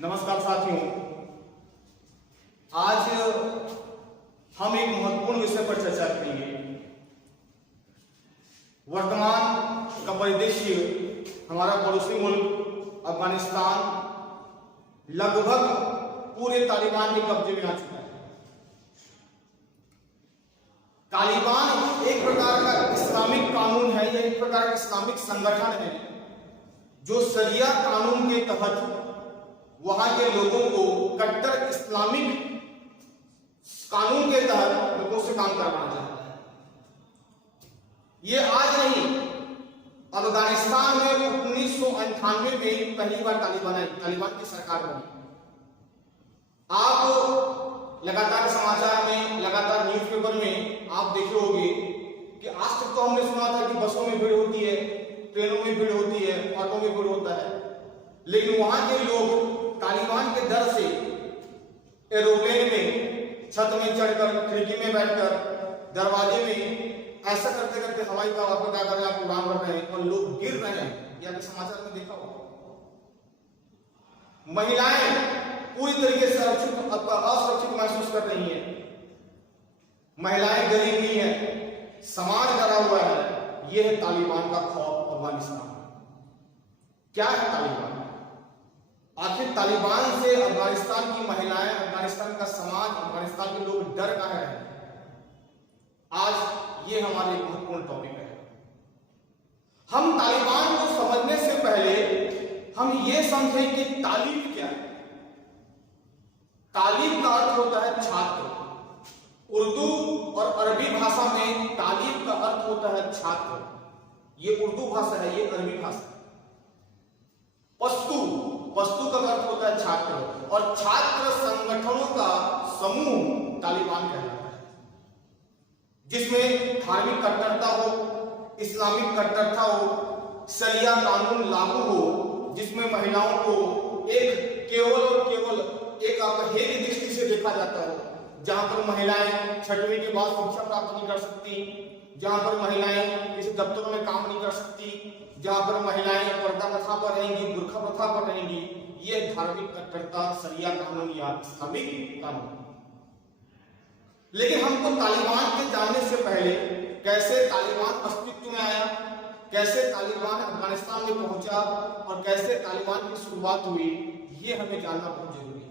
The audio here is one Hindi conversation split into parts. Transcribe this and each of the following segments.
नमस्कार साथियों, आज हम एक महत्वपूर्ण विषय पर चर्चा करेंगे। वर्तमान का परिदृश्य हमारा पड़ोसी मुल्क अफगानिस्तान लगभग पूरे तालिबान के कब्जे में आ चुका है। तालिबान एक प्रकार का इस्लामिक कानून है या एक प्रकार का इस्लामिक संगठन है जो शरिया कानून के तहत वहां के लोगों को कट्टर इस्लामिक कानून के तहत लोगों से काम करवाना चाहता है। ये आज नहीं, अफगानिस्तान में 1998 में पहली बार तालिबान की सरकार बनी। आप लगातार समाचार में, लगातार न्यूज़पेपर में आप देखे होंगे कि आज तक तो हमने सुना था कि बसों में भीड़ होती है, ट्रेनों में भीड़ होती है, ऑटो में भीड़ होता है, लेकिन वहां के लोग तालिबान के डर से एरोप्लेन में छत में चढ़कर, खिड़की में बैठकर, दरवाजे में ऐसा करते करते हवाई का वापस आकर आप उड़ान भर रहे हैं और लोग गिर रहे हैं। यह समाचार में देखा होगा। महिलाएं पूरी तरीके से असुरक्षित महसूस कर रही हैं। महिलाएं डरी हुई हैं, समाज डरा हुआ है। यह है तालिबान का खौफ अफगानिस्तान। क्या है तालिबान? आखिर तालिबान से अफगानिस्तान की महिलाएं, अफगानिस्तान का समाज, अफगानिस्तान के लोग डर का है। आज ये हमारे महत्वपूर्ण टॉपिक है। हम तालिबान को समझने से पहले हम ये समझें कि तालीम क्या है। तालीम का अर्थ होता है छात्र। उर्दू और अरबी भाषा में तालीम का अर्थ होता है छात्र। ये उर्दू भाषा है, ये अरबी भाषा है। पश्तू का अर्थ होता है छात्र, और छात्र संगठनों का समूह तालिबान कहलाता है, जिसमें धार्मिक कट्टरता हो, इस्लामिक कट्टरता हो, शरिया कानून लागू हो, जिसमें महिलाओं को केवल एक अपहेय की दृष्टि से देखा जाता हो, जहां पर महिलाएं 6वीं के बाद शिक्षा प्राप्त नहीं कर सकती, जहां पर महिलाएं किसी दफ्तरों में काम नहीं कर सकती, जहां पर महिलाएं पर्दा प्रथा पर रहेंगी, बुर्खा प्रथा पर रहेंगी। ये धार्मिक कट्टरता, शरिया कानून या इस्लामिक कानून। लेकिन हमको तालिबान के जानने से पहले कैसे तालिबान अस्तित्व में आया, कैसे तालिबान अफगानिस्तान में पहुंचा और कैसे तालिबान की शुरुआत हुई, ये हमें जानना बहुत जरूरी है।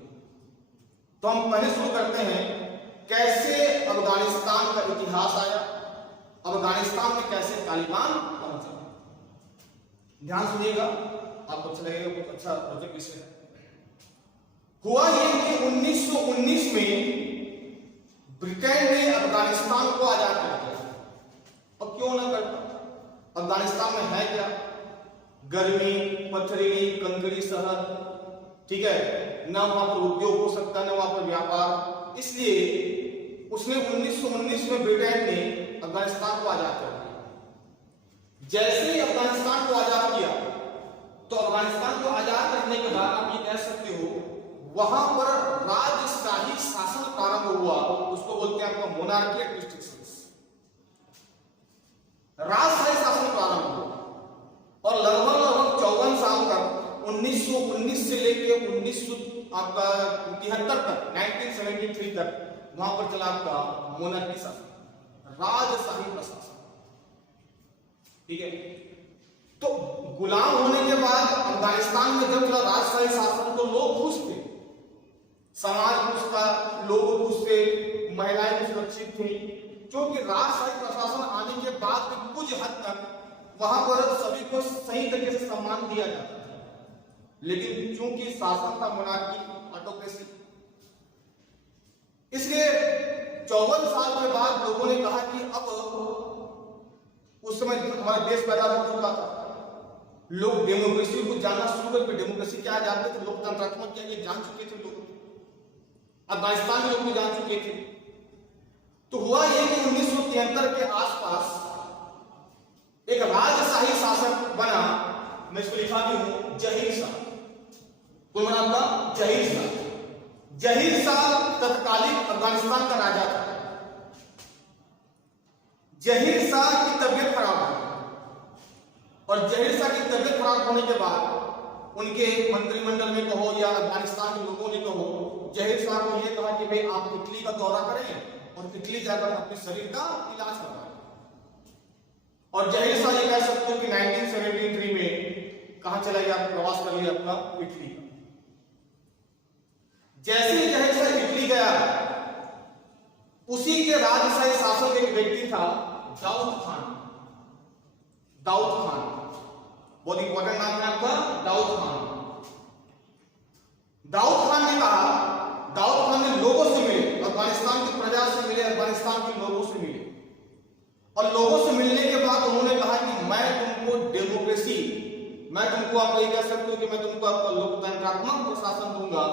तो हम पहले शुरू करते हैं, कैसे अफगानिस्तान का इतिहास आया, अफगानिस्तान में कैसे तालिबान पहुंचा। ध्यान सुनिएगा, आपको अच्छा लगेगा, बहुत अच्छा प्रोजेक्ट विषय है। हुआ ये कि 1919 में ब्रिटेन ने अफगानिस्तान को आजाद कर दिया। अब क्यों ना करता? अफगानिस्तान में है क्या? गर्मी, पथरीली, कंकड़ी शहर, ठीक है, ना वहां पर उद्योग हो सकता, ना वहां पर व्यापार। इसलिए उसने 1919 में ब्रिटेन ने अफगानिस्तान को आजाद कर दिया। जैसे ही अफगानिस्तान को आजाद किया, तो अफगानिस्तान को आजाद करने के बाद आप ये कह सकते हो वहां पर राजशाही शासन प्रारंभ हुआ। उसको बोलते हैं आपका मोनार्किक इंस्टीट्यूशंस। राजशाही शासन प्रारंभ हुआ और लगभग 54 साल तक, 1919 से लेकर 1973 तक, 1973 तक वहां पर चला आपका मोनार्की शासन, राजशाही प्रशासन। ठीक है, तो गुलाम होने के बाद अफगानिस्तान में जब चला राजशाही शासन, तो लोग खुश थे, समाज खुश था, लोग खुश थे, महिलाएं सुरक्षित थी, क्योंकि राजशाही प्रशासन आने के बाद भी कुछ हद तक वहां पर सभी को सही तरीके से सम्मान दिया जाता था। लेकिन चूंकि शासन था मोनार्की, ऑटोक्रेसी, इसलिए 54 साल के बाद लोगों ने कहा कि अब उस समय हमारा देश पैदा हो चुका था, लोग डेमोक्रेसी को जानना शुरू कर, डेमोक्रेसी क्या जानते थे, लोकतंत्रात्मक क्या ये जान चुके थे लोग, अफगानिस्तान में लोग भी जान चुके थे। तो हुआ ये कि 1973 के आसपास एक राजशाही शासक बना, मैं इसको लिखा भी हूं, जहीर शाह। कौन बना आपका? जहीर शाह। जहीर शाह तत्कालीन अफगानिस्तान का राजा था। जहीर शाह की तबीयत खराब हुई और जहीर शाह की तबीयत खराब होने के बाद उनके मंत्रिमंडल में कहो या अफगानिस्तान के लोगों ने कहो, जहीर शाह को यह कहा कि भाई आप इटली का दौरा करें और इटली जाकर अपने शरीर का इलाज करवाएं। और जहीर शाह ये कह सकते हो कि 1973 में कहां चला गया, प्रवास कर लिया अपना इटली। जैसे ही जहीर शाह इटली गया, उसी के राजशाही शासक एक व्यक्ति था, दाऊद खान। दाऊद खान बहुत इंपॉर्टेंट नाम है आपका, दाऊद खान। दाऊद खान ने कहा, दाऊद खान ने लोगों से मिले, अफगानिस्तान की प्रजा से मिले, अफगानिस्तान के लोगों से मिले, और लोगों से मिलने के बाद उन्होंने कहा कि मैं तुमको डेमोक्रेसी, मैं तुमको, आप ये कह सकते हो कि मैं तुमको आपका लोकतंत्रात्मक प्रशासन दूंगा,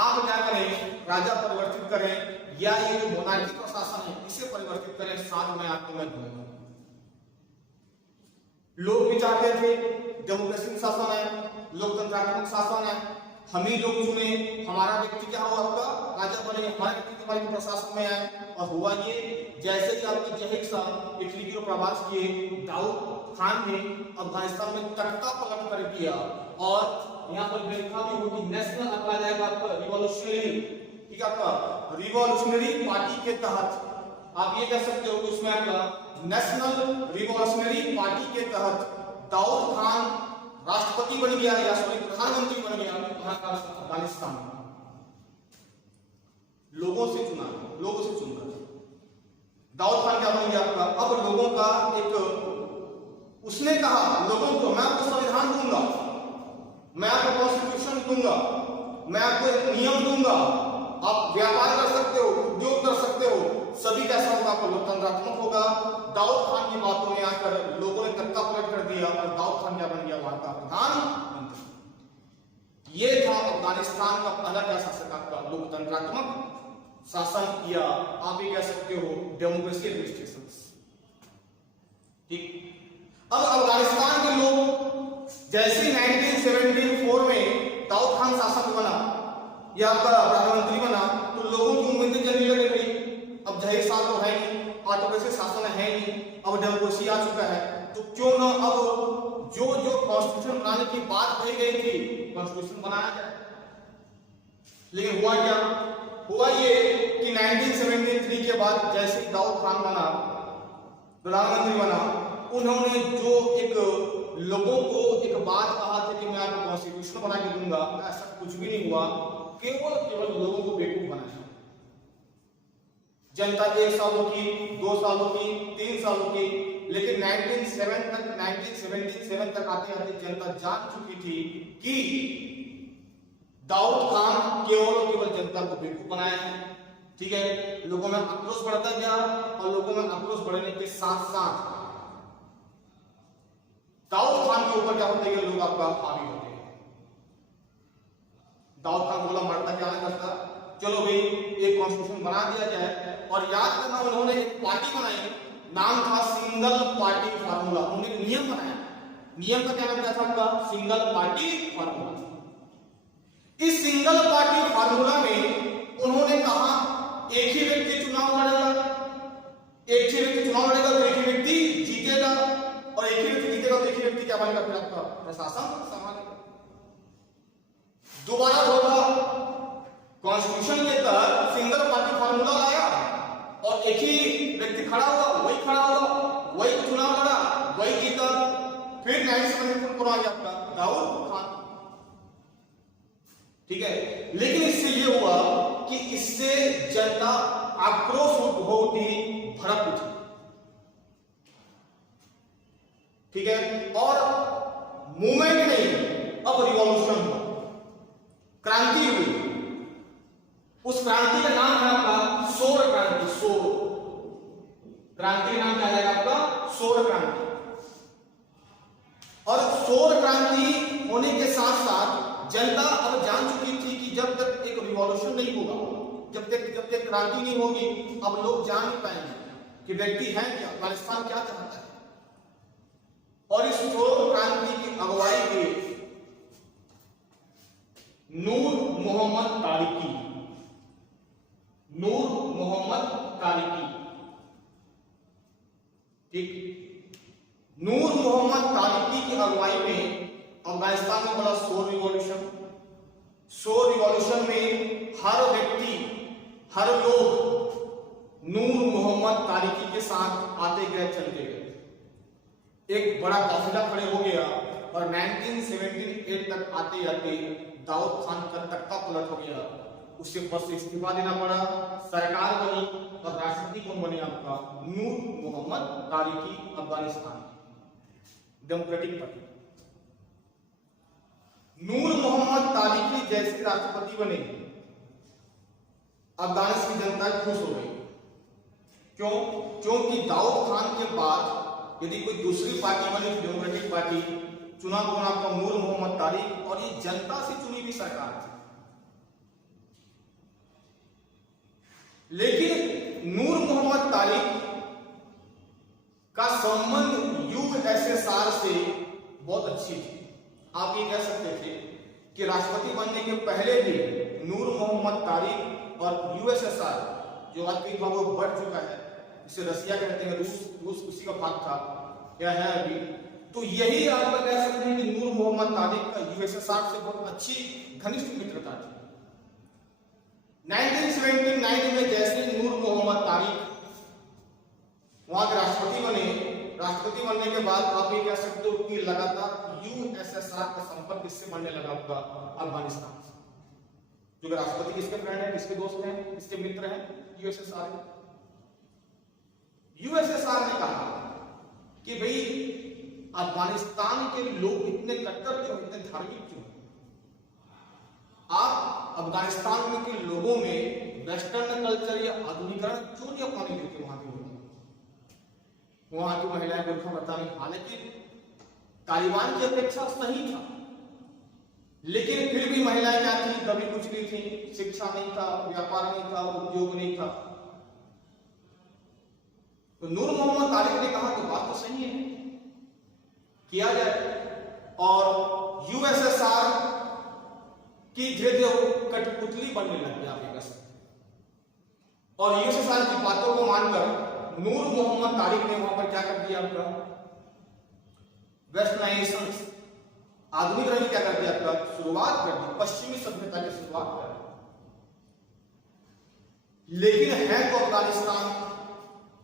आप क्या करें, राजा परिवर्तित करें या ये जो मोनार्की प्रशासन है इसे परिवर्तित करें, साथ में आपको मैं दूंगा। लोग भी चाहते थे डेमोक्रेसी शासन है, लोकतंत्रात्मक शासन है, हम ही लोग चुने, हमारा व्यक्ति क्या हो, आपका राजा बने, हमारे व्यक्ति हमारे प्रशासन में आए। और हुआ ये, जैसे ही आपके जहीर शाह इटली को प्रवास किए, दाऊद खान ने अफगानिस्तान में तख्ता पलट कर दिया। और यहाँ पर लिखा भी होगी नेशनल, आपका जाएगा आपका रिवॉल्यूशनरी, ठीक है, आपका रिवॉल्यूशनरी पार्टी के तहत आप ये कह सकते हो कि उसमें आपका नेशनल रिवॉल्यूशनरी पार्टी के तहत दाऊद खान राष्ट्रपति बन गया, या सॉरी प्रधानमंत्री बन गया वहां का अफगानिस्तान। लोगों से चुना, लोगों से चुनकर दाऊद खान क्या बन गया आपका, अब लोगों का एक, उसने कहा लोगों को मैं आपको संविधान दूंगा, मैं आपको कॉन्स्टिट्यूशन दूंगा, मैं आपको एक नियम दूंगा, आप व्यापार कर सकते हो, उद्योग कर सकते हो, सभी कैसा होगा, आपको लोकतंत्रात्मक होगा। दाऊद खान की बातों में आकर लोगों ने तख्ता पलट कर दिया और दाऊद खान क्या बन गया, वहां का प्रधानमंत्री। ये था अफगानिस्तान का पहला क्या शासक, आपका लोकतंत्रात्मक शासन, या आप ये कह सकते हो डेमोक्रेसी एडमिनिस्ट्रेशन। ठीक, अब अफगानिस्तान के लोग जैसे 1974 में दाऊद खान शासक बना या आपका प्रधानमंत्री बना, तो लोगों की उम्मीदें जलने लग गई। अब जहीर शाह तो है नहीं, ऑटोक्रेसी शासन है नहीं, अब डेमोक्रेसी आ चुका है, तो क्यों ना अब जो जो कॉन्स्टिट्यूशन बनाने की बात कही गई थी, कॉन्स्टिट्यूशन बनाया जाए। लेकिन हुआ क्या, हुआ ये कि 1973 के बाद जैसे ही दाऊद खान बना, प्रधानमंत्री बना, उन्होंने जो एक लोगों को एक बात कहा था कि मैं आपको कॉन्स्टिट्यूशन बना के दूंगा, ऐसा कुछ भी नहीं हुआ, केवल लोगों को बेवकूफ बनाया। जनता 1 साल की, 2 सालों की, 3 सालों की, लेकिन 1977 तक आते आते जनता जान चुकी थी कि दाऊद खान केवल जनता को बेवकूफ बनाया है। ठीक है, लोगों में आक्रोश बढ़ता गया और लोगों में आक्रोश बढ़ने के साथ साथ दाऊद खान के ऊपर क्या होते गए, लोग आपका हावी होते गए। दाऊद खान बोला मरता क्या नहीं करता, चलो भाई एक कॉन्स्टिट्यूशन बना दिया जाए। और याद करना, उन्होंने एक पार्टी बनाई, नाम था सिंगल पार्टी फार्मूला। उन्होंने एक नियम बनाया, नियम का क्या नाम क्या था उनका, सिंगल पार्टी फार्मूला। इस सिंगल पार्टी फार्मूला में उन्होंने कहा एक ही व्यक्ति चुनाव लड़ेगा, एक ही व्यक्ति चुनाव लड़ेगा तो एक ही व्यक्ति जीतेगा, और एक ही व्यक्ति जीतेगा तो एक ही व्यक्ति क्या बनेगा, फिर आपका प्रशासन संभालेगा। दोबारा होगा, कॉन्स्टिट्यूशन के तहत सिंगल पार्टी फार्मूला लाया और एक ही व्यक्ति खड़ा हुआ, वही खड़ा हुआ, वही चुनाव लड़ा, वही जीता। फिर 1974 को आ गया आपका दाऊद खान। ठीक है, लेकिन इससे ये हुआ कि इससे जनता आक्रोश बहुत ही भड़क उठी। ठीक है, और मूवमेंट नहीं, अब रिवॉल्यूशन हुआ, क्रांति हुई। उस क्रांति का नाम है आपका क्रांति का नाम क्या जाएगा आपका? सौर क्रांति। और सौर क्रांति होने के साथ साथ जनता अब जान चुकी थी कि जब तक एक रिवॉल्यूशन नहीं होगा, जब तक क्रांति नहीं होगी, अब लोग जान नहीं पाएंगे कि व्यक्ति है क्या, अफगानिस्तान क्या चाहता है। और इस सौर क्रांति की अगुवाई की नूर मोहम्मद तारिकी, नूर मोहम्मद तारिकी, ठीक, नूर मोहम्मद तारिकी की अगुवाई में अफगानिस्तान में बड़ा सौर रिवॉल्यूशन। सौर रिवॉल्यूशन में हर व्यक्ति, हर लोग नूर मोहम्मद तारिकी के साथ आते गए, चलते गए। एक बड़ा काफिला खड़े हो गया और 1978 तक आते आते दाऊद खान का तख्ता पलट हो गया। उससे पद से इस्तीफा देना पड़ा, सरकार बनी और राष्ट्रपति कौन बने आपका? नूर मोहम्मद तारिकी, अफगानिस्तान डेमोक्रेटिक पार्टी। नूर मोहम्मद तारिकी जैसे राष्ट्रपति बने, अफगानिस्तान की जनता खुश हो गई। क्यों? क्योंकि दाऊद खान के बाद यदि कोई दूसरी पार्टी बनी, डेमोक्रेटिक पार्टी, चुनाव कौन आपका? नूर मोहम्मद तारिक, और ये जनता से चुनी हुई सरकार थी। लेकिन नूर मोहम्मद तारिक का संबंध यूएसएसआर से बहुत अच्छी थी। आप ये कह सकते थे कि राष्ट्रपति बनने के पहले भी नूर मोहम्मद तारिक और यूएसएसआर, जो आज कई भागों में बढ़ चुका है, इसे रसिया कहते हैं, रूस उसी का भाग था, क्या है अभी, तो यही आप कह सकते हैं कि नूर मोहम्मद तारिक का यूएसएसआर से बहुत अच्छी घनिष्ठ मित्रता थी। 1979 में जैसे नूर मोहम्मद तारिक वहां के राष्ट्रपति बने, राष्ट्रपति बनने के बाद आप ये कह सकते हो कि लगातार यूएसएसआर का संपर्क किससे बढ़ने लगा आपका? अफगानिस्तान से। जो राष्ट्रपति किसके फ्रेंड है, किसके दोस्त हैं, किसके मित्र हैं? यूएसएसआर। यूएसएसआर ने कहा कि भाई अफगानिस्तान के लोग इतने कट्टर क्यों, इतने धार्मिक क्यों? आप अफगानिस्तान में के लोगों में वेस्टर्न कल्चर या आधुनिकरण क्यों नहीं अपनाने देते? वहां के लोग, वहां की महिलाएं बुर्का बताने, हालांकि तालिबान की अपेक्षा सही था, लेकिन फिर भी महिलाएं क्या थी? कभी कुछ नहीं थी, शिक्षा नहीं था, व्यापार नहीं था, उद्योग नहीं था। तो नूर मोहम्मद तारिक ने कहा कि बात तो सही है, किया जाए। और यूएसएसआर की धीरे धीरे कठपुतली बनने लग गया आपके पास। और यूएसएसआर की बातों को मानकर नूर मोहम्मद तारिक ने वहां पर क्या कर दिया आपका? वेस्टर्नाइजेशन, आधुनिकरण क्या कर दिया आपका? शुरुआत कर दी, पश्चिमी सभ्यता की शुरुआत कर दी। लेकिन है तो अफगानिस्तान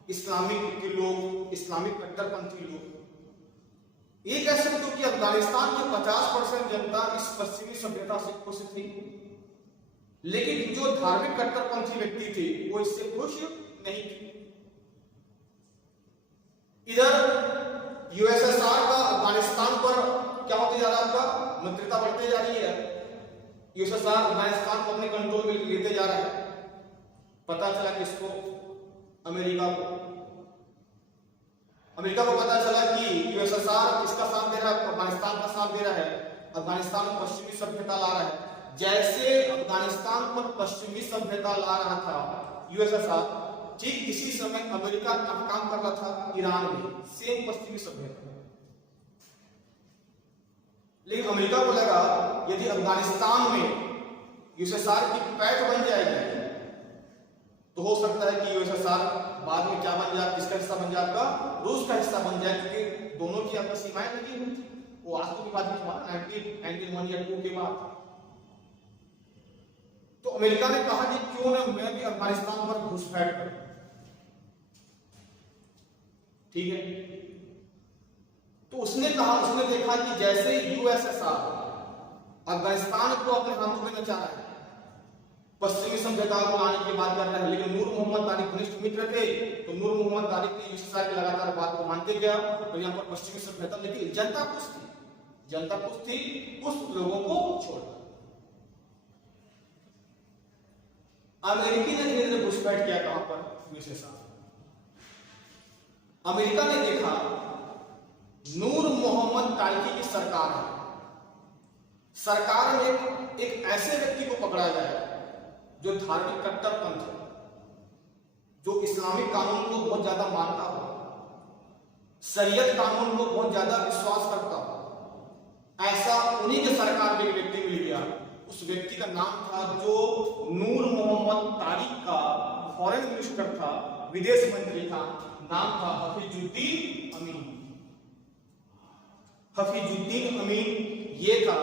इस्लामिक के लोग, इस्लामिक कट्टरपंथी लोग। ये कह सकते हो कि अफगानिस्तान की 50% जनता इस पश्चिमी सभ्यता से खुश थी, लेकिन जो धार्मिक कट्टरपंथी व्यक्ति थे वो इससे खुश नहीं थे। इधर यूएसएसआर का अफगानिस्तान पर क्या होते जा रहा है? आपका मित्रता बढ़ते जा रही है। यूएसएसआर अफगानिस्तान को अपने कंट्रोल में लेते जा रहा है। पता चला किसको? अमेरिका को पता चला कि यूएसएसआर किसका साथ दे रहा है? अफगानिस्तान का साथ दे रहा है, अफगानिस्तान में पश्चिमी सभ्यता ला रहा है। जैसे अफगानिस्तान पर पश्चिमी सभ्यता ला रहा था यूएसएसआर, ठीक इसी समय अमेरिका काम कर रहा था ईरान में, सेम पश्चिमी सभ्यता। लेकिन अमेरिका को लगा यदि अफगानिस्तान में यूएसएसआर की पैठ बन जाएगी तो हो सकता है कि यूएसएसआर बाद में क्या बन जाए? किसका हिस्सा बन जाए? आपका रूस का हिस्सा बन जाए, क्योंकि दोनों की आपस सीमाएं लगी हुई थी। वो आज तो विभाजित हुआ 1991 या 2 के बाद। तो अमेरिका ने कहा कि क्यों ना मैं भी अफगानिस्तान पर घुसपैठ करूं, ठीक है। तो उसने देखा कि जैसे यूएसएसआर अफगानिस्तान को अपने हाथों में नचा रहा है, पश्चिमी सभ्यता को लाने की बात कर रहा है, लेकिन नूर मोहम्मद तारिक घनिष्ठ मित्र थे, तो नूर मोहम्मद तारिक ने यूएसएसआर की लगातार बात को मानते गया और यहाँ पर पश्चिमी सभ्यता, लेकिन जनता कुछ थी, कुछ लोगों को छोड़। अमेरिकी ने धीरे धीरे घुसपैठ किया कहां पर? यूएसएसआर। अमेरिका ने देखा नूर मोहम्मद तारिकी की सरकार है, सरकार में एक ऐसे व्यक्ति को पकड़ा जाए जो धार्मिक कट्टरपंथ है, जो इस्लामिक कानून को बहुत ज्यादा मानता हो, शरीयत कानून को बहुत ज्यादा विश्वास करता हो। ऐसा उन्हीं के सरकार में एक व्यक्ति मिल गया। उस व्यक्ति का नाम था, जो नूर मोहम्मद तारिक का फॉरेन मिनिस्टर था, विदेश मंत्री था, नाम था हफीजुद्दीन अमीन। हफीजुद्दीन अमीन ये था,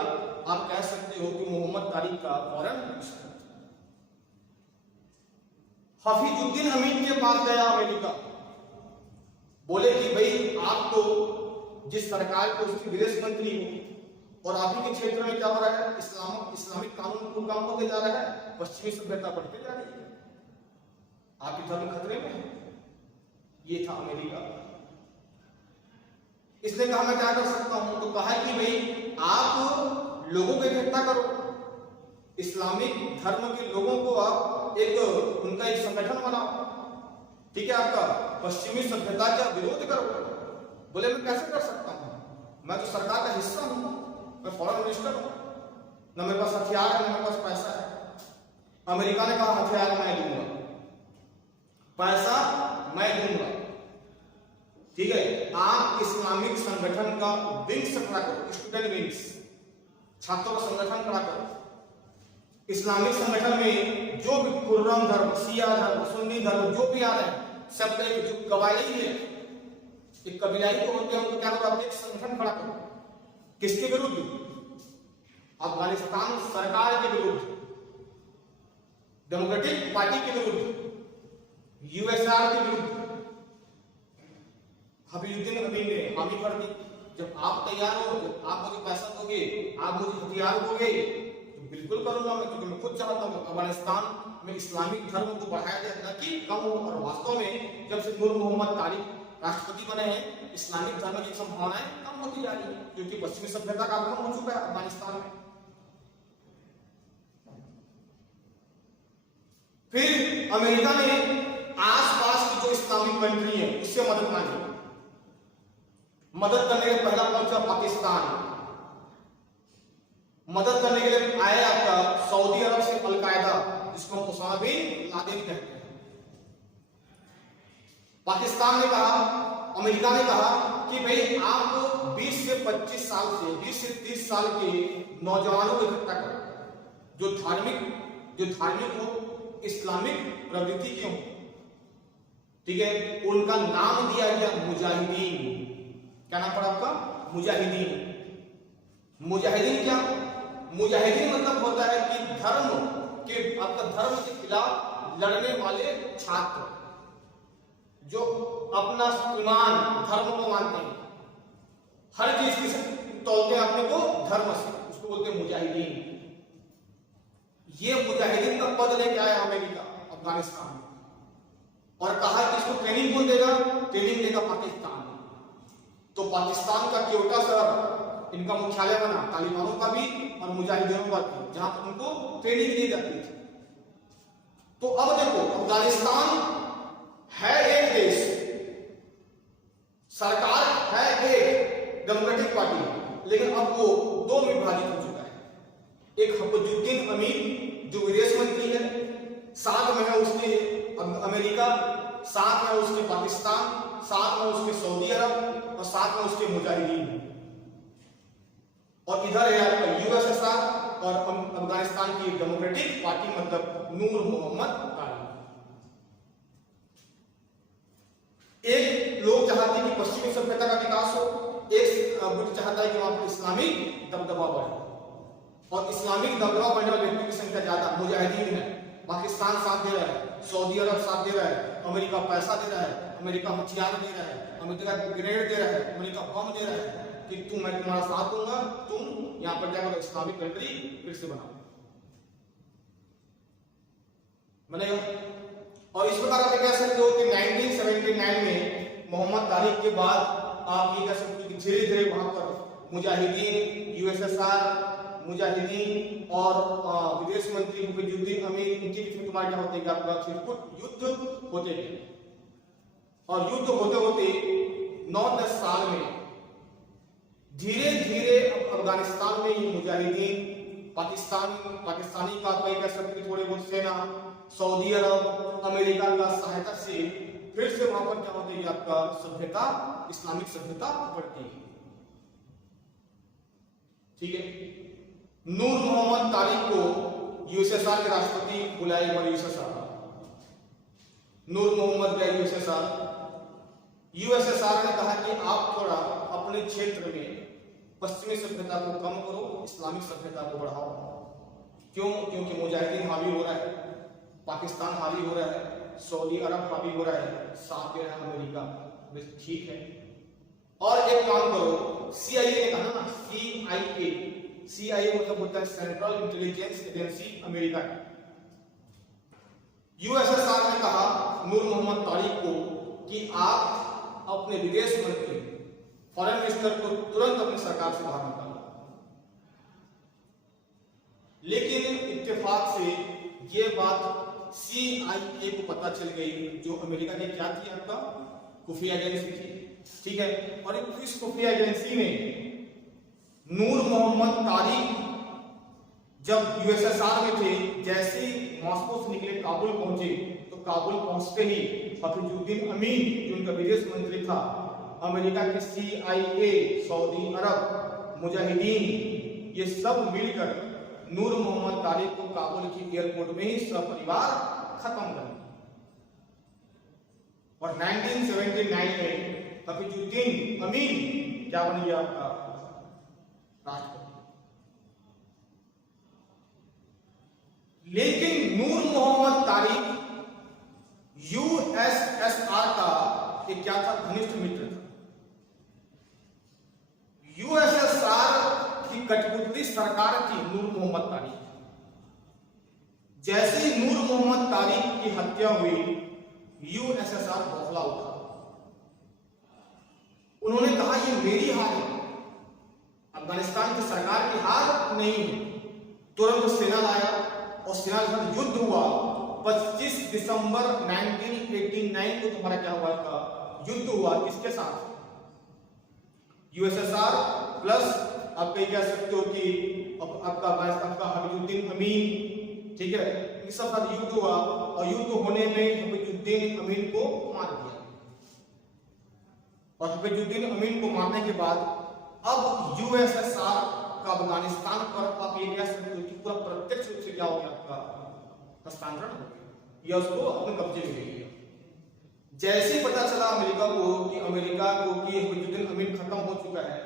आप कह सकते हो कि मोहम्मद तारिक का फॉरेन मिनिस्टर। हफीजुद्दीन अमीन के पास गया अमेरिका, बोले कि भाई आप तो जिस सरकार के उसके विदेश मंत्री हो और आप ही के क्षेत्र में क्या हो रहा है, इस्लामिक कानून को काम होते जा रहा है, पश्चिमी सभ्यता बढ़ते जा रही है, आपकी धर्म खतरे में है। ये था अमेरिका। इसने कहा मैं क्या कर सकता हूं, तो कहा कि भाई आप लोगों को इकट्ठा करो, इस्लामिक धर्म के लोगों को आप उनका एक संगठन बनाओ, ठीक है, आपका पश्चिमी सभ्यता का विरोध करो। बोले मैं कैसे कर सकता हूं, मैं तो सरकार का हिस्सा हूं, मैं फॉरेन मिनिस्टर हूं, ना मेरे पास हथियार है ना मेरे पास पैसा है। अमेरिका ने कहा हथियार मैं दूंगा, पैसा मैं दूंगा, ठीक है, आप इस्लामिक संगठन का विंग्स खड़ा करो, स्टूडेंट विंग्स, छात्रों का संगठन खड़ा करो। इस्लामिक संगठन में जो भी खुर्रम धर्म, शिया धर्म, सुन्नी धर्म जो भी आ रहे हैं, सब जो कबायली है, एक कबीलाई को बोलते हैं, उनको क्या करो, एक संगठन खड़ा करो। किसके विरुद्ध? अफगानिस्तान सरकार के विरुद्ध, डेमोक्रेटिक पार्टी के विरुद्ध, यूएसआर के विरुद्ध। हफीजुद्दीन अमीन ने हामी कर दी, जब आप तैयार हो, जब आप मुझे पैसा दोगे, आप मुझे हथियार दोगे, तो बिल्कुल करूंगा मैं, क्योंकि मैं खुद चाहता हूं अफगानिस्तान में इस्लामिक धर्म को बढ़ाया जाए, न कि कम हो। और वास्तव में जब से नूर मोहम्मद तारिक राष्ट्रपति बने हैं, इस्लामिक धर्म की संभावनाएं कम होती जा रही है, क्योंकि पश्चिमी सभ्यता का आगमन हो चुका है अफगानिस्तान में। फिर अमेरिका ने आसपास की जो इस्लामिक कंट्री है उससे मदद मांगी। मदद करने के लिए पहला पहुंचा पाकिस्तान, मदद करने के लिए आया आपका सऊदी अरब से अल-कायदा, जिसको उसामा बिन लादेन कहते हैं। पाकिस्तान ने कहा, अमेरिका ने कहा कि भाई आप 20 से 25 साल से 20 से 30 साल के नौजवानों को इकट्ठा करो, जो धार्मिक हो, इस्लामिक प्रवृत्ति के हो, ठीक है, उनका नाम दिया गया मुजाहिदीन। क्या नाम पड़ा आपका? मुजाहिदीन। मुजाहिदीन क्या? मुजाहिदीन मतलब होता है कि धर्म के, आपका धर्म के खिलाफ लड़ने वाले छात्र, जो अपना ईमान धर्म को मानते हैं, हर चीज की तोलते हैं अपने को धर्म से, उसको बोलते हैं मुजाहिदीन। ये मुजाहिदीन का पद लेके आया अमेरिका अफगानिस्तान में, और कहा कि इसको ट्रेनिंग कौन देगा? ट्रेनिंग देगा पाकिस्तान। तो पाकिस्तान का क्योटा शहर इनका मुख्यालय बना, तालिबानों का भी और मुजाहिदीनों का भी, जहां पर उनको ट्रेनिंग दी जाती थी। तो अब देखो, अफगानिस्तान है एक देश, सरकार है एक डेमोक्रेटिक पार्टी, लेकिन अब वो दो में विभाजित हो चुका है। एक हफीजुद्दीन अमीन जो विदेश मंत्री है, साथ में है उसके अमेरिका, साथ में उसके पाकिस्तान, साथ में उसके सऊदी अरब, और साथ में उसके मुजाहिदीन, और इधर है यूएसएसआर और अफगानिस्तान की डेमोक्रेटिक पार्टी, मतलब नूर मोहम्मद तारिक। एक लोग चाहते हैं कि पश्चिमी सभ्यता का विकास हो, एक गुट चाहता है कि वहां पर इस्लामिक दबदबा बढ़े, और इस्लामिक दबदबा बढ़ने वाले व्यक्ति की संख्या ज्यादा मुजाहिदीन है। पाकिस्तान साथ दे रहा है, सऊदी अरब साथ दे रहा है, अमेरिका पैसा दे रहा है, अमेरिका हथियार दे रहा है, अमेरिका ग्रेनेड दे रहा है, अमेरिका बम दे रहा है कि मैं तुम्हारा साथ दूंगा, तुम यहां पर जाकर इस्लामिक कंट्री फिर से बनाओ, बनेगा। और इस प्रकार आप कह सकते हो कि 1979 में मोहम्मद तारिक के बाद आप ये कह सकते हो कि धीरे धीरे वहां पर मुजाहिदीन, यूएसएसआर, मुजाहिदीन और विदेश मंत्री हफीजुद्दीन अमीन, इनके बीच में तुम्हारे क्या होते हैं, आपका छिटपुट युद्ध होते हैं। और युद्ध होते होते 9-10 साल में धीरे धीरे अफगानिस्तान में ये मुजाहिदीन, पाकिस्तानी का कई कह सकते हैं थोड़े बहुत सेना, सऊदी अरब, अमेरिका का सहायता से फिर से वहां पर क्या होती है आपका सभ्यता, इस्लामिक सभ्यता बढ़ती है। ठीक है। नूर मोहम्मद तारिक को यूएसएसआर के राष्ट्रपति बुलाए गए। नूर मोहम्मद गए यूएसएसआर ने कहा कि आप थोड़ा अपने क्षेत्र में पश्चिमी सभ्यता को कम करो, इस्लामिक सभ्यता को बढ़ाओ। क्यों? क्योंकि मुजाहिदीन हावी हो रहा है, पाकिस्तान हावी हो रहा है, सऊदी अरब हावी हो रहा है, साथ दे रहा है अमेरिका। ठीक है, और एक काम करो, सीआईए ने कहा ना, सीआईए मतलब होता है सेंट्रल इंटेलिजेंस एजेंसी अमेरिका की। यूएसएसआर ने कहा नूर मोहम्मद तारिक को कि आप अपने विदेश मंत्री, फॉरेन मिनिस्टर को तुरंत अपनी सरकार से बाहर निकालो। लेकिन इत्तेफाक से ये बात सीआईए को पता चल गई, जो अमेरिका की क्या थी आपका खुफिया एजेंसी थी। ठीक है, और इस खुफिया एजेंसी ने नूर मोहम्मद तारिक जब यूएसएसआर में थे, जैसे ही मॉस्को से निकले काबुल पहुंचे, तो काबुल पहुंचते ही हफीजुद्दीन अमीन जो उनका विदेश मंत्री था, अमेरिका के सीआईए, सऊदी अरब, मुजाहिदीन, ये सब मिलकर नूर मोहम्मद तारिक को काबुल की एयरपोर्ट में ही सपरिवार खत्म कर दिया। और 1979 में हफीजुद्दीन अमीन क्या बन गया आपका राष्ट्रपति। लेकिन नूर मोहम्मद तारिक यूएसएसआर का एक क्या था, घनिष्ठ मित्र था। यूएसएसआर की कठपुतली सरकार थी नूर मोहम्मद तारिक। जैसे ही नूर मोहम्मद तारिक की हत्या हुई, यूएसएसआर बौखला उठा। उन्होंने कहा ये मेरी हार है, अफगानिस्तान की सरकार की हार नहीं है। तुरंत सेना लाया और सेना के साथ युद्ध हुआ। 25 दिसंबर 1989 को तुम्हारा क्या हुआ था, युद्ध हुआ। किसके साथ? यूएसएसआर प्लस आप कह सकते हो कि आपका अफगानिस्तान का हफीजुद्दीन अमीन। ठीक है, इस सब साथ युद्ध हुआ और युद्ध होने में हफीजुद्दीन अमीन को मार दिया। और हफीजुद्दीन अमीन को मारने के बाद अब यूएसएसआर का अफगानिस्तान पर आप ये कह सकते हो कि पूरा प्रत्यक्ष रूप से क्या हो गया, आपका हस्तांतरण हो गया या उसको अपने कब्जे में ले लिया। जैसे ही पता चला अमेरिका को कि हफीजुद्दीन अमीन खत्म हो चुका है,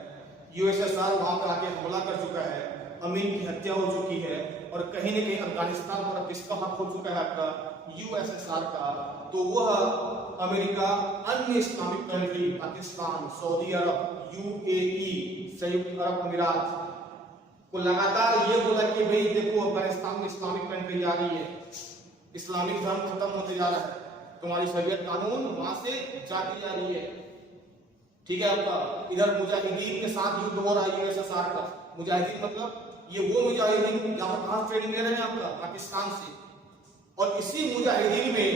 यूएसएसआर वहां पर आके हमला कर चुका है, अमीन की हत्या हो चुकी है और कहीं न कहीं अफगानिस्तान पर अब किसका हक हो चुका है आपका यूएसएसआर का, तो वह अमेरिका अन्य इस्लामिक कंट्री, पाकिस्तान, सऊदी अरब, यूएई, संयुक्त अरब अमीरात को लगातार ये बोला कि भाई देखो अफगानिस्तान में इस्लामिक कंट्री जा रही है, इस्लामिक धर्म खत्म होते जा रहा है, तुम्हारी शरीयत कानून वहां से जाती जा रही है। ठीक है, आपका इधर मुजाहिदीन के साथ युद्ध हो रहा है यूएसएसआर का। मुजाहिदीन मतलब ये वो मुजाहिदीन जहां पर कहां ट्रेनिंग ले रहे हैं आपका पाकिस्तान से। और इसी मुजाहिदीन में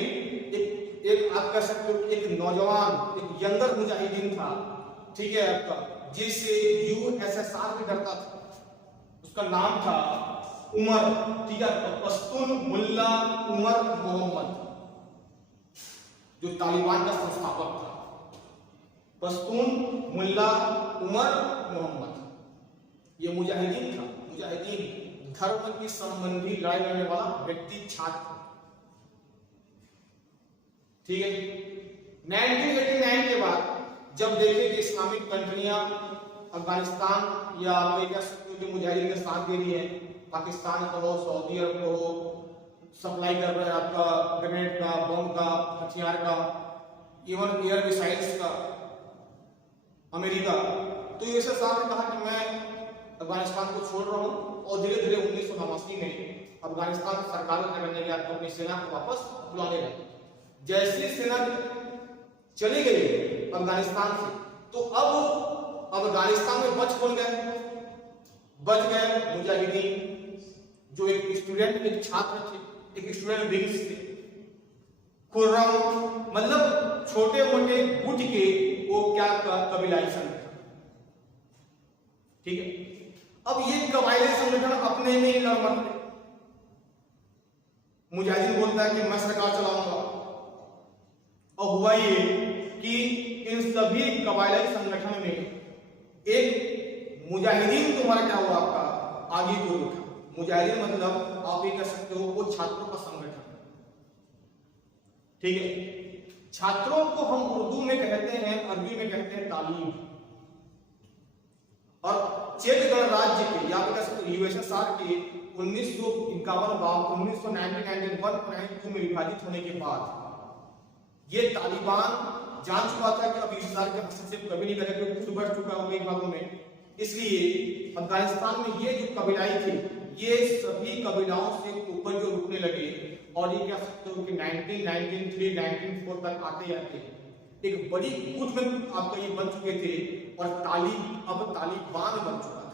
एक आप कह सकते हो एक नौजवान, एक यंगर मुजाहिदीन था। ठीक है, आपका जिससे यूएसएसआर भी डरता था। उसका नाम था उमर। ठीक है, पश्तून मुल्ला उमर मोहम्मद, जो तालिबान का संस्थापक था। पश्तून मुल्ला उमर मोहम्मद ये मुजाहिदीन था। मुजाहिदीन धर्म की संबंधी लड़ाई लड़ने वाला व्यक्ति छात्र। ठीक है, 1989 के बाद जब देखे कि इस्लामिक कंट्रियां अफगानिस्तान या मुजाहिदीन के साथ दे रही है, पाकिस्तान को हो, सऊदी अरब को हो, सप्लाई कर रहे हैं आपका ग्रेनेड का, बम का, हथियार का, इवन एयर मिसाइल्स का अमेरिका। तो यूएसएसआर ने कहा कि मैं अफगानिस्तान को छोड़ रहा हूं और धीरे धीरे 1989 में अफगानिस्तान सरकार को करने के अपनी सेना को वापस बुलाने लगे। जैसे सेना चली गई अफगानिस्तान से, तो अब अफगानिस्तान में बच कौन गए? बच गए मुजाहिदीन, जो एक स्टूडेंट, एक छात्र थे, एक स्टूडेंट विंग्स थे। खुर्रम मतलब छोटे मोटे गुट के वो क्या कबीलाई संगठन, ठीक है। अब ये कबायली संगठन अपने में ही लड़ मरते। मुजाहिदीन बोलता है कि मैं सरकार चलाऊंगा, और हुआ ये कि इन सभी कबायली संगठन में एक मुजाहिदीन तुम्हारा क्या हुआ, आपका आगे को उठा। मुजाहिदीन मतलब आप ये कह सकते हो वो छात्रों का संगठन, ठीक है। छात्रों को हम उर्दू में कहते हैं, अरबी में कहते हैं तालीम। और चेक गणराज्य के या कह सकते हो यूएसएसआर के 1991 में विभाजित होने के बाद ये तालिबान जान चुका था कि अब यूएसएसआर के हस्तक्षेप कभी नहीं करेगा, क्योंकि खुद बढ़ चुका है कई भागों में। इसलिए अफगानिस्तान में ये जो कबीलाई थे ये सभी कबीलाओं से ऊपर जो रुकने लगे, और ये कह सकते हो कि 1993 1994 तक आते आते एक बड़ी गुट में आपका ये बन चुके थे। और अब तालिबान बन चुका था।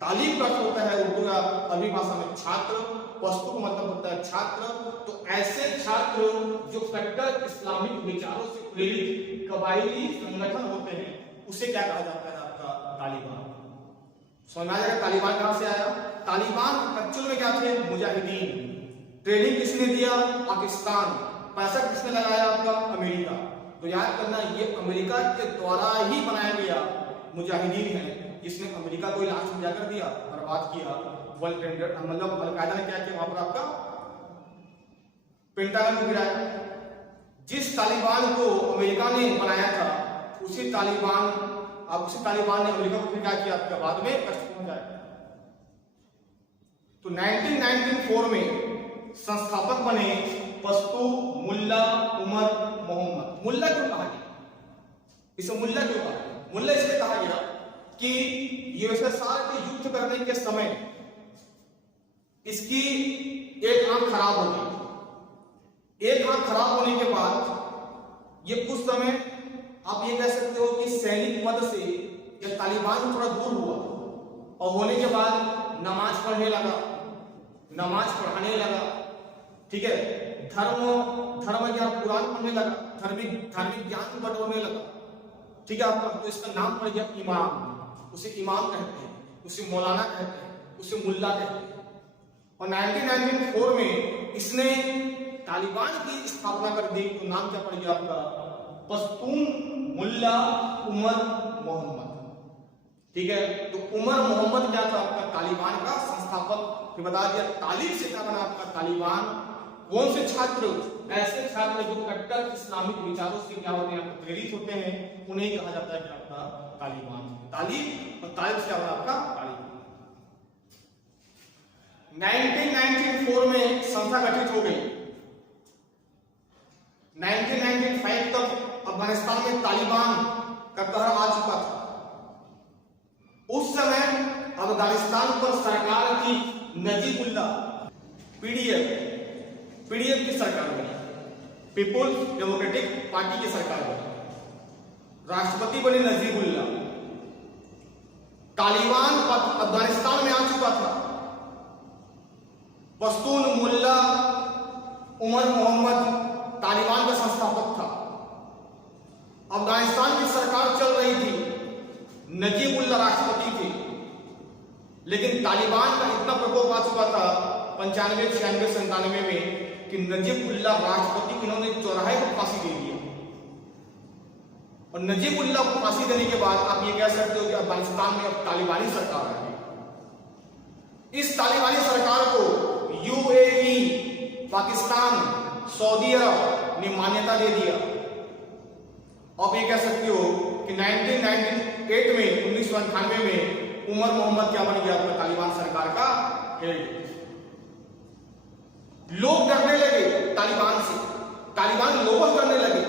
तालिब का अर्थ होता है उर्दू या अरबी भाषा में छात्र, पश्तो का मतलब होता है छात्र। तो ऐसे छात्र जो कट्टर इस्लामिक विचारों से प्रेरित कबायली संगठन होते हैं उसे क्या कहा जाता है, आपका तालिबान। समझ में आ जाएगा तालिबान कहां से आया। तालिबान एक्चुअल में क्या थे, मुजाहिदीन। ट्रेनिंग किसने दिया, पाकिस्तान। पैसा किसने लगाया, आपका अमेरिका। तो याद करना ये अमेरिका के द्वारा ही बनाया गया मुजाहिदीन है, जिसने अमेरिका को लास्ट में जाकर दिया, बर्बाद किया। वर्ल्ड ट्रेड मतलब अल-कायदा ने क्या किया वहां पर, आपका पेंटागन को गिराया। जिस तालिबान को अमेरिका ने बनाया था उसी तालिबान ने अमेरिका को फिर क्या किया, आपका बाद में कष्ट पहुंचाया। तो 1994 में संस्थापक बने पश्तो मुल्ला उमर मोहम्मद। मुल्ला क्यों कहा गया, इसे मुल्ला क्यों कहा गया? मुल्ला इसलिए कहा गया कि यूएसएसआर के युद्ध करने के समय इसकी एक आंख खराब हो गई। एक आंख खराब होने के बाद ये कुछ समय आप ये कह सकते हो कि सैनिक पद से या तालिबान से थोड़ा दूर हुआ, और होने के बाद नमाज पढ़ने लगा, नमाज पढ़ाने लगा, ठीक है। धर्म ज्ञान कुरान पढ़ने लगा, धार्मिक ज्ञान बटोरने लगा, ठीक है आपका। तो इसका नाम पड़ गया इमाम। उसे इमाम कहते हैं, उसे मौलाना कहते हैं, उसे मुल्ला कहते हैं। और 1994 में इसने तालिबान की स्थापना कर दी। तो नाम क्या पड़ गया आपका, पश्तून मुल्ला उमर मोहम्मद, ठीक है। तो उमर मोहम्मद क्या था, आपका तालिबान का संस्थापक। फिर बता दिया तालिब से क्या बना, आपका तालिबान। कौन से छात्र, ऐसे छात्र जो कट्टर इस्लामिक विचारों से क्या होते हैं, प्रेरित होते हैं, उन्हें कहा जाता है कि आपका तालिबान। तालिब और तालिब से क्या बना, आपका तालिबान। 1994 में संस्था गठित हो गई। 1995 तक अफगानिस्तान में तालिबान का कहर आ चुका था। उस समय अफगानिस्तान पर सरकार थी नजीबुल्लाह, पीडीएफ की सरकार बनी, पीपुल्स डेमोक्रेटिक पार्टी की सरकार बनी। राष्ट्रपति बने नजीबुल्लाह। तालिबान अफगानिस्तान में आ चुका था। पश्तून मुल्ला उमर मोहम्मद तालिबान का संस्थापक था। अफगानिस्तान की सरकार चल रही थी, नजीबुल्लाह राष्ट्रपति थे। लेकिन तालिबान का इतना प्रकोप आ चुका था 95, 96, 97 में कि नजीबुल्लाह राष्ट्रपति को इन्होंने चौराहे पर फांसी दे दिया। और नजीबुल्लाह को फांसी देने के बाद आप ये कह सकते हो कि अफगानिस्तान में अब तालिबानी सरकार है। इस तालिबानी सरकार को यूएई, पाकिस्तान, सऊदी अरब ने मान्यता दे दिया। आप ये कह सकते हो कि 1998 में 1998 में उमर मोहम्मद क्या बन गया, तालिबान सरकार का हेड। लोग डरने लगे तालिबान से, तालिबान लोगों से डरने लगे,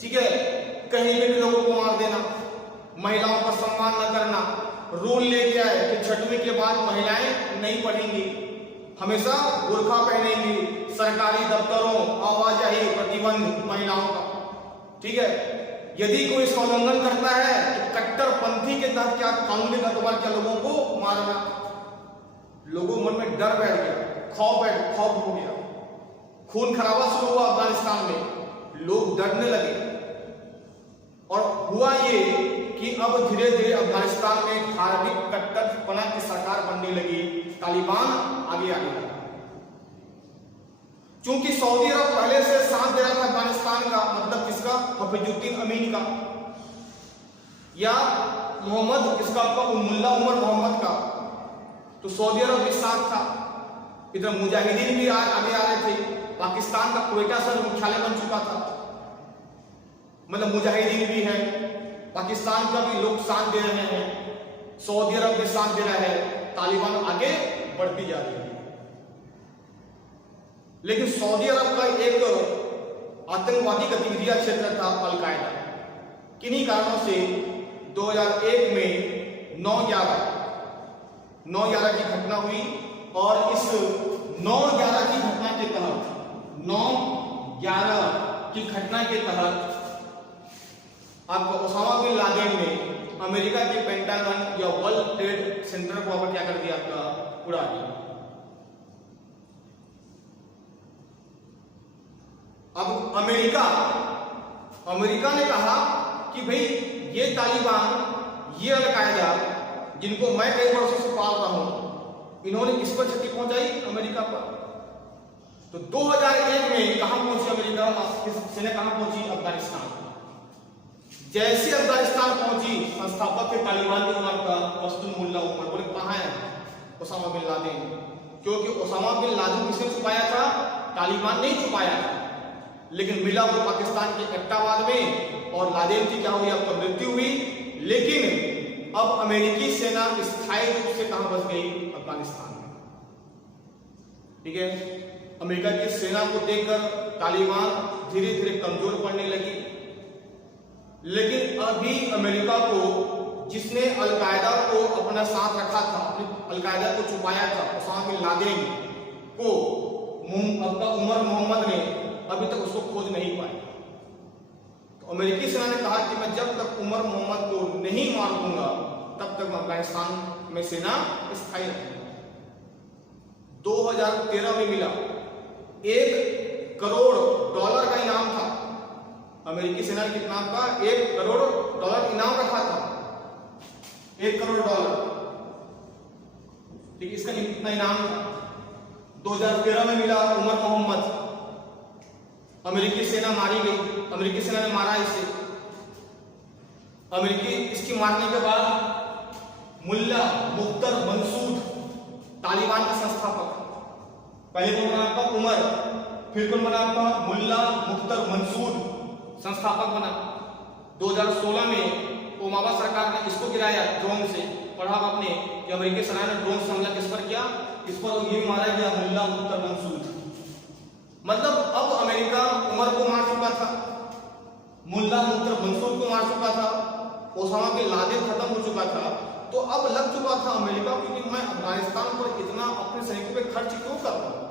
ठीक है। कहीं पे भी लोगों को मार देना, महिलाओं का सम्मान न करना, रूल लेके आए कि 6वीं के बाद महिलाएं नहीं पढ़ेंगी, हमेशा बुर्का पहनेंगी, सरकारी दफ्तरों आवाजाही प्रतिबंध महिलाओं का, ठीक है। यदि कोई इसका उल्लंघन करता है तो कट्टरपंथी के तहत क्या कानूनी कार्रवाई क्या लोगों को मारना। लोगों मन में डर बैठ गया, खौफ हो गया, खून खराबा शुरू हुआ अफगानिस्तान में, लोग डरने लगे और हुआ ये कि अब धीरे धीरे अफगानिस्तान में धार्मिक कट्टरपना की सरकार बनने लगी, तालिबान आगे आने लगा। चूंकि सऊदी अरब पहले से साथ दे रहा था अफगानिस्तान का, मतलब किसका, हफीजुद्दीन अमीन का, या मोहम्मद किसका, मुल्ला उमर मोहम्मद का, तो सऊदी अरब भी साथ था। इधर मुजाहिदीन भी आगे आ रहे थे, पाकिस्तान का क्वेटा शहर मुख्यालय बन चुका था, मतलब मुजाहिदीन भी है, पाकिस्तान का भी लोग साथ दे रहे हैं, सऊदी अरब भी साथ दे रहा है, तालिबान आगे बढ़ती जा रही है। लेकिन सऊदी अरब का एक आतंकवादी गतिविधियां क्षेत्र था अल-कायदा। किन्हीं कारणों से 2001 में 9/11 की घटना हुई और इस 9/11 की घटना के तहत 9/11 की घटना के तहत आपको ओसामा बिन लादेन ने अमेरिका के पेंटागन या वर्ल्ड ट्रेड सेंटर को क्या कर दिया, आपका उड़ा दिया। अब अमेरिका ने कहा कि भाई ये तालिबान, ये अल-कायदा, जिनको मैं कई वर्षों से पाल रहा हूं, इन्होंने किस पर क्षति पहुंचाई, अमेरिका पर। तो 2001 में कहां पहुंची अमेरिका, सेना कहां पहुंची, अफगानिस्तान। जैसे अफगानिस्तान पहुंची, संस्थापक के तालिबान के नाम का मस्तून मुल्ला उमर बोले कहां है ओसामा बिन लादेन, क्योंकि ओसामा बिन लादेन किसने छुपाया था, तालिबान ने छुपाया था, लेकिन मिला वो पाकिस्तान के एबटाबाद में और लादेन की क्या हुई, आपको मृत्यु हुई। लेकिन अब अमेरिकी सेना स्थायी रूप से कहां बस गई, अफगानिस्तान में। ठीक है, अमेरिका की सेना को देखकर तालिबान धीरे धीरे कमजोर पड़ने लगी। लेकिन अभी अमेरिका को, जिसने अल-कायदा को अपना साथ रखा था, अल-कायदा को छुपाया था, ओसामा बिन लादेन को उमर मोहम्मद ने अभी तक उसको खोज नहीं पाया। तो अमेरिकी सेना ने कहा कि मैं जब तक उमर मोहम्मद को नहीं मार दूंगा तब तक मैं अफगानिस्तान में सेना स्थायी रखूंगा। 2013 में मिला $1 करोड़ का इनाम था। अमेरिकी सेना ने कितना का, $1 करोड़ इनाम रखा था, $1 करोड़। ठीक, इसका कितना इनाम था। 2013 में मिला उमर मोहम्मद, अमेरिकी सेना मारी गई, अमेरिकी सेना ने मारा इसे। इसकी मारने के बाद मुल्ला मुख्तर मंसूद, तालिबान का संस्थापक, पहले कौन बना आपका, उमर, फिर कौन बना आपका, मुल्ला मुख्तर मंसूद संस्थापक बना। 2016 में ओबामा सरकार ने इसको गिराया ड्रोन से, पढ़ा आपने कि अमेरिकी सेना ने ड्रोन से हमला किस पर किया, इस पर ये मारा गया मुल्ला मुख्तर मंसूद। मतलब अब अमेरिका उमर को मार चुका था, मुल्ला मुख्तर मंसूद को मार चुका था, ओसामा बिन लादेन खत्म हो चुका था। तो अब लग चुका था अमेरिका कि मैं अफगानिस्तान पर इतना अपने सैनिकों पे खर्च क्यों कर रहा हूं।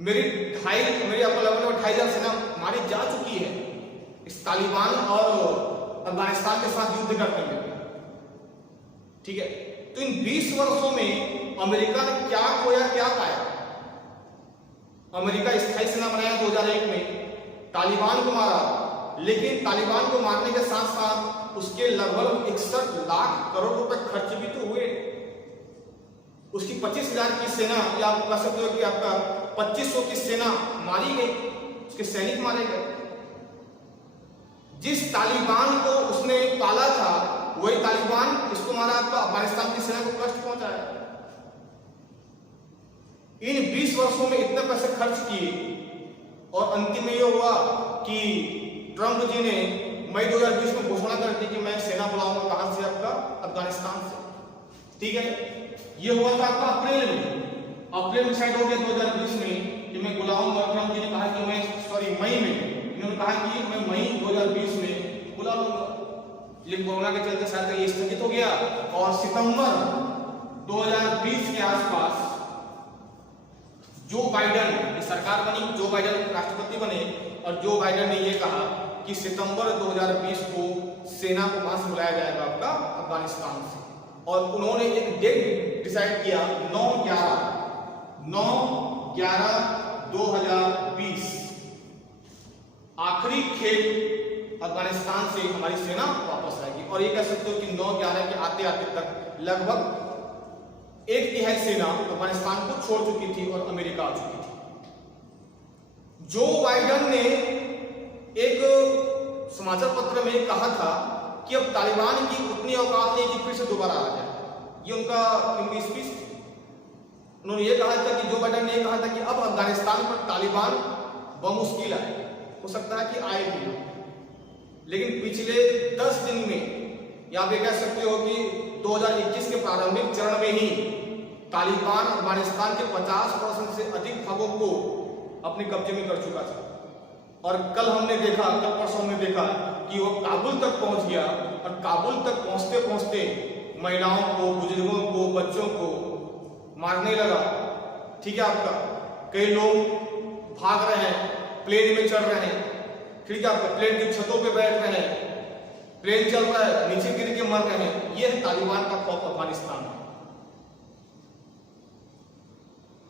मेरी आपको लगभग 2500 सेना मारी जा चुकी है इस तालिबान और अफगानिस्तान के साथ युद्ध करते हुए। ठीक है, तो इन 20 वर्षों में अमेरिका ने क्या खोया, क्या पाया। अमेरिका स्थायी सेना बनाया 2001 में, तालिबान को मारा, लेकिन तालिबान को मारने के साथ साथ उसके लगभग 61 लाख करोड़ रुपए खर्च भी तो हुए। उसकी 25,000 की सेना, या आप कह सकते हो कि आपका 2500 की सेना मारी गई, उसके सैनिक मारे गए। जिस तालिबान को उसने पाला था वही तालिबान इसको मारा, आपका अफगानिस्तान की सेना को कष्ट पहुंचाया। इन 20 वर्षों में इतने पैसे खर्च किए और अंतिम में यह हुआ कि ट्रंप जी ने मई 2020 में घोषणा कर दी कि मैं सेना बुलाऊंगा, कहां से, आपका अफगानिस्तान से। ठीक है, यह हुआ था आपका अप्रैल में शायद हो गया 2020 में कि मैं बुलाऊंगा। ट्रंप जी ने कहा कि मैं मई में, इन्होंने कहा कि मैं मई 2020 में बुला लूंगा, लेकिन कोरोना के चलते शायद ये स्थगित हो गया और सितंबर 2020 के आसपास जो बाइडेन सरकार बनी, जो बाइडेन राष्ट्रपति बने और जो बाइडेन ने यह कहा कि सितंबर 2020 को सेना को वहां से बुलाया जाएगा आपका अफगानिस्तान से। और उन्होंने एक डेट डिसाइड किया 9/11 9/11/2020 आखिरी खेप अफगानिस्तान से हमारी सेना वापस आएगी। और ये कह सकते हो कि 9/11 के आते आते तक लगभग 1/3 सेना अफगानिस्तान को छोड़ चुकी थी और अमेरिका आ चुकी थी। जो बाइडेन ने एक समाचार पत्र में कहा था कि अब तालिबान की उतनी औकात नहीं कि फिर से दोबारा आ जाए, ये उनकी स्पीच थी। उन्होंने ये कहा था कि जो बाइडेन ने कहा था कि अब अफगानिस्तान पर तालिबान बमुश्किल आए, हो सकता है कि आए भी, लेकिन पिछले 10 दिन में या आप कह सकते हो कि 2021 के प्रारंभिक चरण में ही तालिबान अफगानिस्तान के 50% से अधिक भागों को अपने कब्जे में कर चुका था। और कल परसों हमने देखा कि वो काबुल तक पहुंच गया और काबुल तक पहुंचते पहुंचते महिलाओं को, बुजुर्गों को, बच्चों को मारने लगा। ठीक है, आपका कई लोग भाग रहे हैं, प्लेन में चढ़ रहे हैं, ठीक है, आपका प्लेन की छतों पे बैठ रहे हैं, प्लेन चल रहा है, नीचे गिर के मर रहे हैं। यह है तालिबान का खौफ अफगानिस्तान में।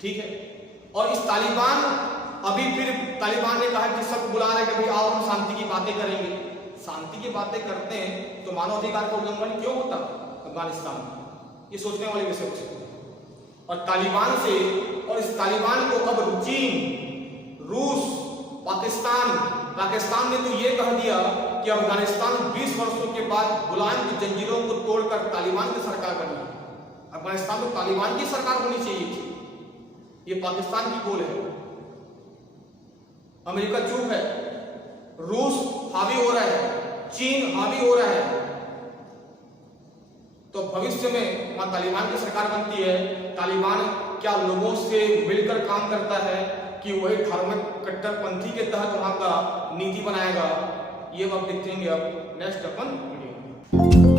ठीक है, और इस तालिबान अभी फिर तालिबान ने कहा कि सब बुला रहे कि भाई आओ हम शांति की बातें करेंगे। शांति की बातें करते हैं तो मानवाधिकार का उल्लंघन क्यों होता अफगानिस्तान में? ये सोचने वाले विषय हो सकते हैं। और तालिबान से, और इस तालिबान को अब चीन, रूस, पाकिस्तान ने तो ये कह दिया कि अफगानिस्तान 20 वर्षों के बाद गुलाम की जंजीरों को तोड़कर तालिबान की सरकार बनी। अफगानिस्तान तो तालिबान की सरकार होनी चाहिए थी, ये पाकिस्तान की गोल है। अमेरिका चुप है, रूस हावी हो रहा है, चीन हावी हो रहा है। तो भविष्य में वहां तालिबान की सरकार बनती है। तालिबान क्या लोगों से मिलकर काम करता है कि वही धार्मिक कट्टरपंथी के तहत वहां का नीति बनाएगा? ये अब देखते हैं अब नेक्स्ट अपन वीडियो में।